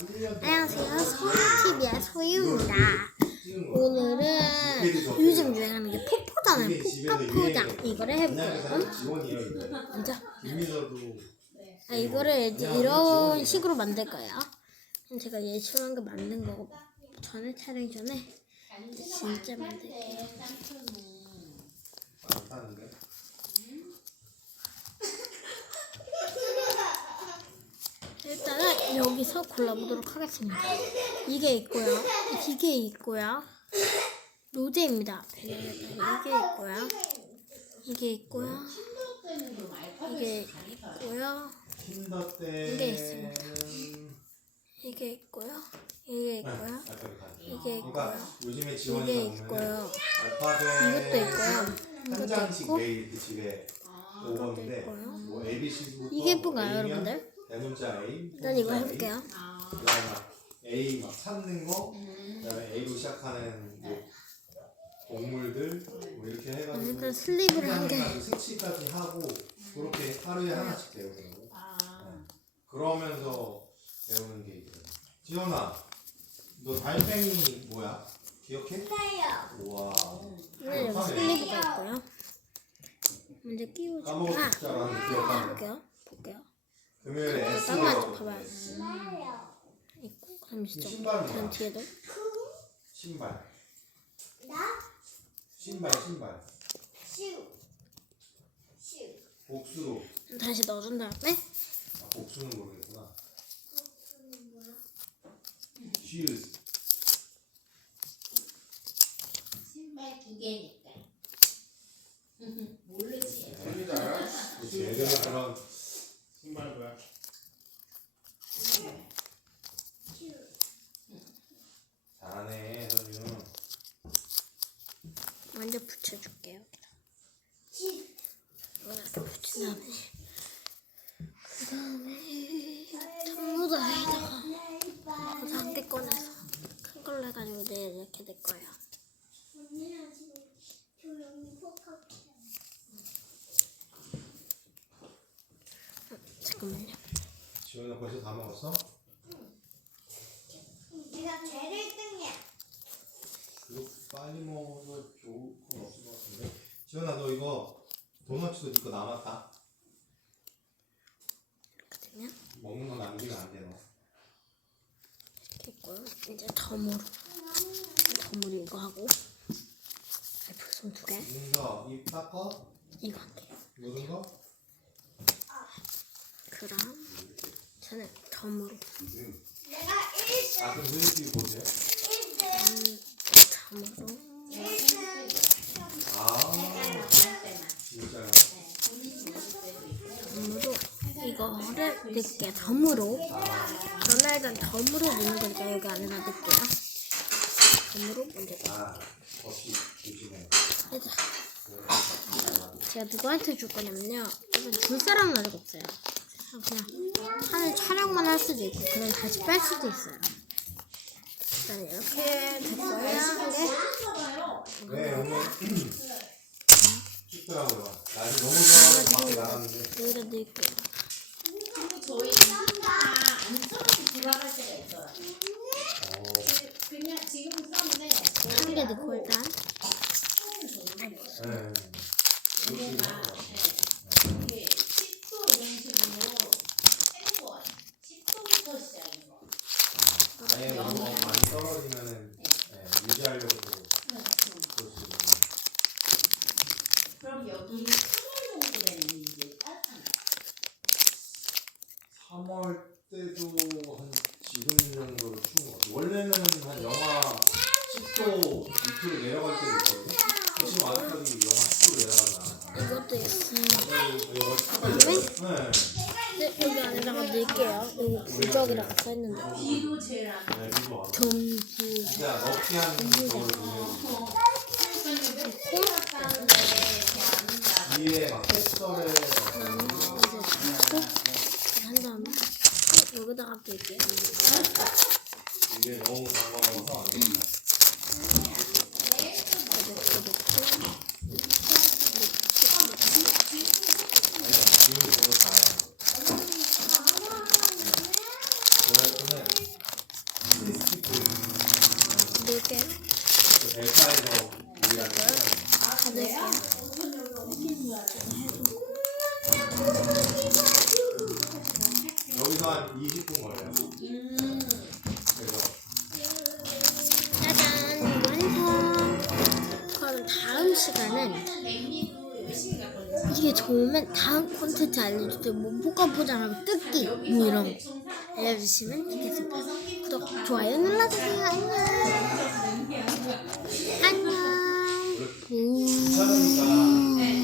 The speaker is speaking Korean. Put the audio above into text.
안녕하세요. 소유TV의 소유입니다. 오늘은 요즘 유행하는 게 포포잖아요. 포카포장. 이거를 해볼게요. 진짜. 아, 이거를 이제 이런 식으로 만들 거예요. 제가 예처럼 거 만든 거 전에 촬영 전에 진짜 만들게요. 일단은 여기서 골라보도록 하겠습니다. 이게 있고요. 이게 있고요. 로제입니다. 이게 있고요. 이게 있고요. 이게 있고요. 이게 있습니다. 이게 있고요. 이게 있고요. 이게 있고요. 이게 있고요. 이것도 있고요. 한 이것도 있고 오는데 있고요. 이게 예쁜가요, 여러분들? 대문자 A 일단 이거 해볼게요. 그다음에 A 막 찾는 거 그다음에 A로 시작하는 뭐 동물들 뭐 이렇게 해가지고 일단 슬립을 한 개. 색칠까지 하고 그렇게 하루에 하나씩 배우는 거 네. 그러면서 배우는 게 있거든 지원아 너 달팽이 뭐야? 기억해? 우와 네, 여기 슬리브가 있고요. 먼저 끼워주고 까먹을 아, 줄 알았는데 볼게요. 볼게요. 금요일에 S 잠깐만 봐봐요. 있고 그럼 이쪽 신발은 그럼 뭐야? 뒤에도? 신발. 신발 신발. 복수로. 다시 넣어준 다음에? 아, 복수는 모르겠구나. shoes. 신발 두 개니까. 모르지. 그렇지 애들은 그런 신발 뭐야? 잘하네 서준은 먼저 붙여줄게요. 이렇게 붙인 다음에 그 다음에 탐무다에다가 이거 한개 꺼내서 큰 걸로 해가지고 이제 이렇게 될 거예요. 어, 잠깐만요. 지원아 벌써 다 먹었어? 내가 제일 1등이야. 이거 빨리 먹어서 좋을 건 없을 것 같은데 지원아 너 이거 도넛도 니거 남았다 이렇게 되면 먹는 거 남기면 안 돼 너 이렇게 있고요. 이제 덤으로 덤으로 이거 하고 알프손 두 개, 윤서 입 닦어? 이거 한 개. 묻은 거? 그럼 저는 덤으로 내가 1등. 아 그럼 눈이 보세요 1등. 덤으로 1등. 아 진짜요? 덤으로 이거를 넣을게요. 덤으로 저는 일단 덤으로 넣는 거니까 여기 안에다 넣을게요. 덤으로 먼저 아 없이 조심해 해자. 제가 누구한테 줄 거냐면요. 일단 줄 사람은 아직 없어요. 그냥 하는 촬영만 할 수도 있고 그냥 다시 뺄 수도 있어요. 일단 이렇게 됐고요. 네 오늘 춥더라고요 날이 너무 좋아서 밖에 나갔는데 여기다 넣을게요. 그리고 저희 신발 안 써서 돌아갈 때가 있어요. 그- 그냥 지금 썼는데 한 개 넣고 일단 네. 얘가 이게 10도 이런 식으로 센 거예요. 10도부터 시작인 거. 아예 너무 많이 떨어지면은 네, 유지하려고 그럴 수 있는 그럼 여기 3월 정도 되는 이제 따뜻한 3월 때도 한 지금 정도로 추운 것 같아요. 원래는 한 영하 10도 밑으로 내려갈 때도 있거든요. 지금 아직까지 영하 10도 내려갔나. 이것도 있어요. 이거 그다음에 네. 네, 여기 안에다가 넣을게요. 여기 부적이라고 써있는데. 전부 진짜 럭키한 저걸 보면 위에 막 햇살에 한 다음에 여기다가 넣을게요. 이게 너무 반가워서 안 됩니다. 이렇게 넣고 일단 기운이 보러 가요. 그래서는 한 20분 걸려요. 음. 그래서 짜잔 완성. 그럼 다음 시간은. 이게 좋으면 다음 콘텐츠 알려주세요. 뭐 포카포장하면 뜯기 뭐 이런 거 알려주시면 좋겠습니다. 구독 좋아요 눌러주세요. 안녕. 안녕. 음.